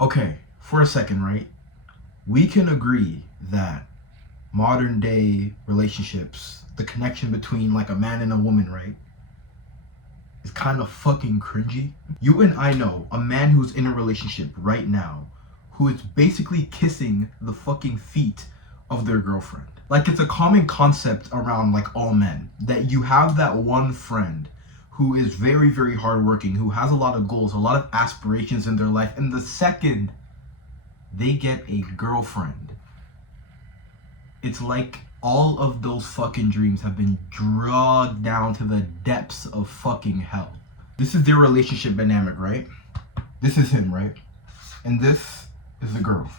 Okay, for a second, right? We can agree that modern day relationships, the connection between like a man and a woman, right, is kind of fucking cringy. You and I know a man who's in a relationship right now who is basically kissing the fucking feet of their girlfriend. Like, it's a common concept around like all men that you have that one friend who is very, very hardworking, who has a lot of goals, a lot of aspirations in their life, and the second they get a girlfriend, it's like all of those fucking dreams have been dragged down to the depths of fucking hell. This is their relationship dynamic, right? This is him, right? And this is the girl.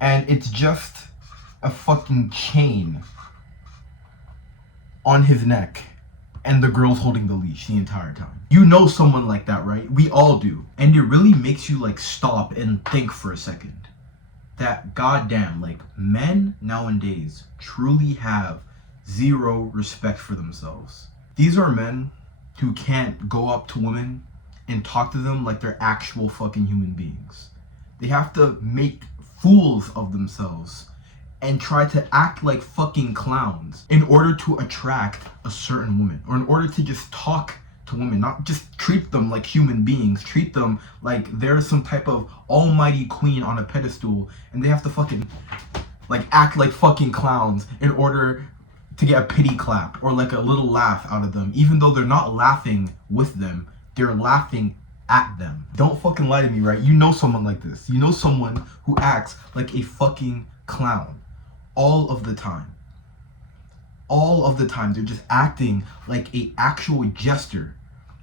And it's just a fucking chain on his neck, and the girl's holding the leash the entire time. You know someone like that, right? We all do. And it really makes you like stop and think for a second that goddamn, like, men nowadays truly have zero respect for themselves. These are men who can't go up to women and talk to them like they're actual fucking human beings. They have to make fools of themselves and try to act like fucking clowns in order to attract a certain woman, or in order to just talk to women, not just treat them like human beings, treat them like they're some type of almighty queen on a pedestal, and they have to fucking like act like fucking clowns in order to get a pity clap or like a little laugh out of them, even though they're not laughing with them, they're laughing at them. Don't fucking lie to me, right? You know someone like this. You know someone who acts like a fucking clown all of the time. All of the time, they're just acting like a actual jester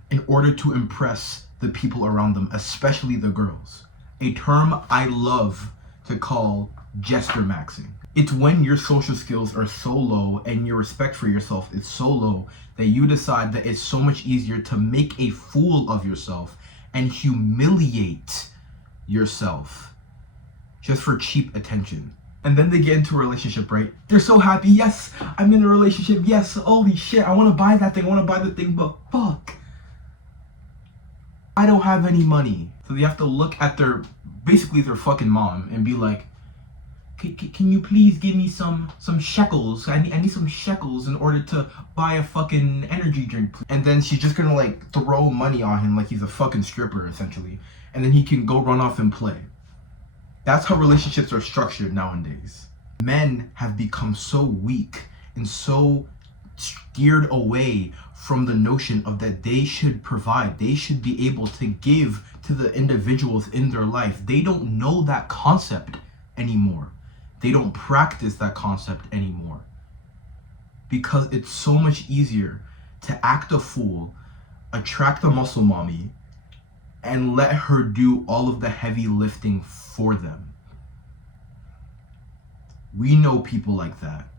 in order to impress the people around them, especially the girls. A term I love to call jester maxing. It's when your social skills are so low and your respect for yourself is so low that you decide that it's so much easier to make a fool of yourself and humiliate yourself just for cheap attention. And then they get into a relationship, right? They're so happy. Yes, I'm in a relationship. Yes, holy shit, I want to buy that thing. I want to buy the thing, but fuck, I don't have any money. So they have to look at basically their fucking mom and be like, can you please give me some shekels? I need some shekels in order to buy a fucking energy drink. And then she's just gonna like throw money on him like he's a fucking stripper, essentially. And then he can go run off and play. That's how relationships are structured nowadays. Men have become so weak and so steered away from the notion of that they should provide, they should be able to give to the individuals in their life. They don't know that concept anymore. They don't practice that concept anymore. Because it's so much easier to act a fool, attract a muscle mommy, and let her do all of the heavy lifting for them. We know people like that.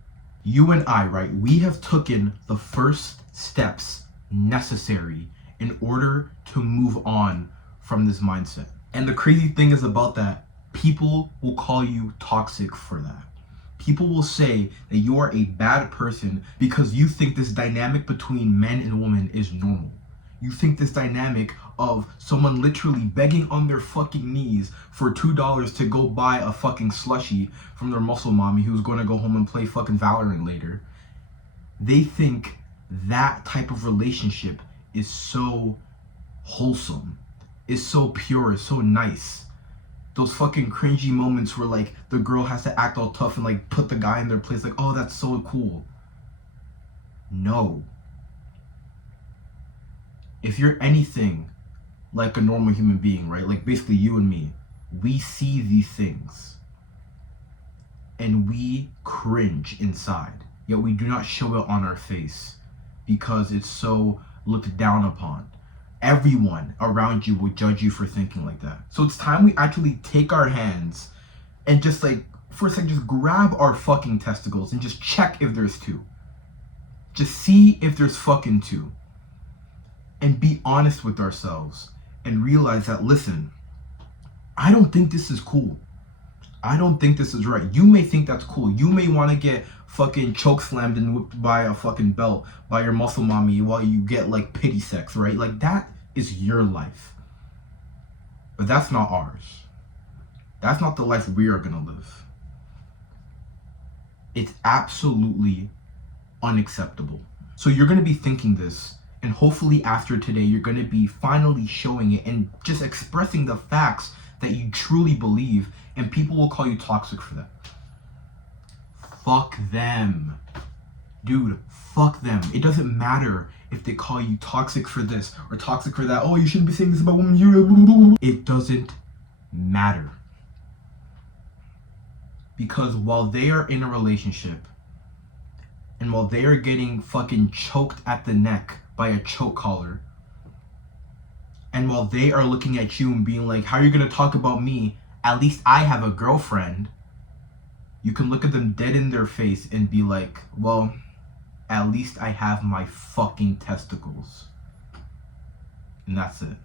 You and I, right? We have taken the first steps necessary in order to move on from this mindset. And the crazy thing is about that, people will call you toxic for that. People will say that you are a bad person because you think this dynamic between men and women is normal. You think this dynamic of someone literally begging on their fucking knees for $2 to go buy a fucking slushie from their muscle mommy who's going to go home and play fucking Valorant later. They think that type of relationship is so wholesome, is so pure, is so nice. Those fucking cringy moments where like the girl has to act all tough and like put the guy in their place, like, oh, that's so cool. No. If you're anything like a normal human being, right? Like basically you and me, we see these things and we cringe inside, yet we do not show it on our face because it's so looked down upon. Everyone around you will judge you for thinking like that. So it's time we actually take our hands and just like, for a second, just grab our fucking testicles and just check if there's two. Just see if there's fucking two. And be honest with ourselves and realize that, listen, I don't think this is cool. I don't think this is right. You may think that's cool. You may want to get fucking choke slammed and whipped by a fucking belt by your muscle mommy while you get like pity sex, right? Like that is your life. But that's not ours. That's not the life we are gonna live. It's absolutely unacceptable. So you're gonna be thinking this, and hopefully after today, you're gonna be finally showing it and just expressing the facts that you truly believe, and people will call you toxic for that. Fuck them. Dude, fuck them. It doesn't matter if they call you toxic for this or toxic for that. Oh, you shouldn't be saying this about women. It doesn't matter. Because while they are in a relationship, and while they are getting fucking choked at the neck by a choke collar, and while they are looking at you and being like, how are you gonna talk about me? At least I have a girlfriend. You can look at them dead in their face and be like, well, at least I have my fucking testicles. And that's it.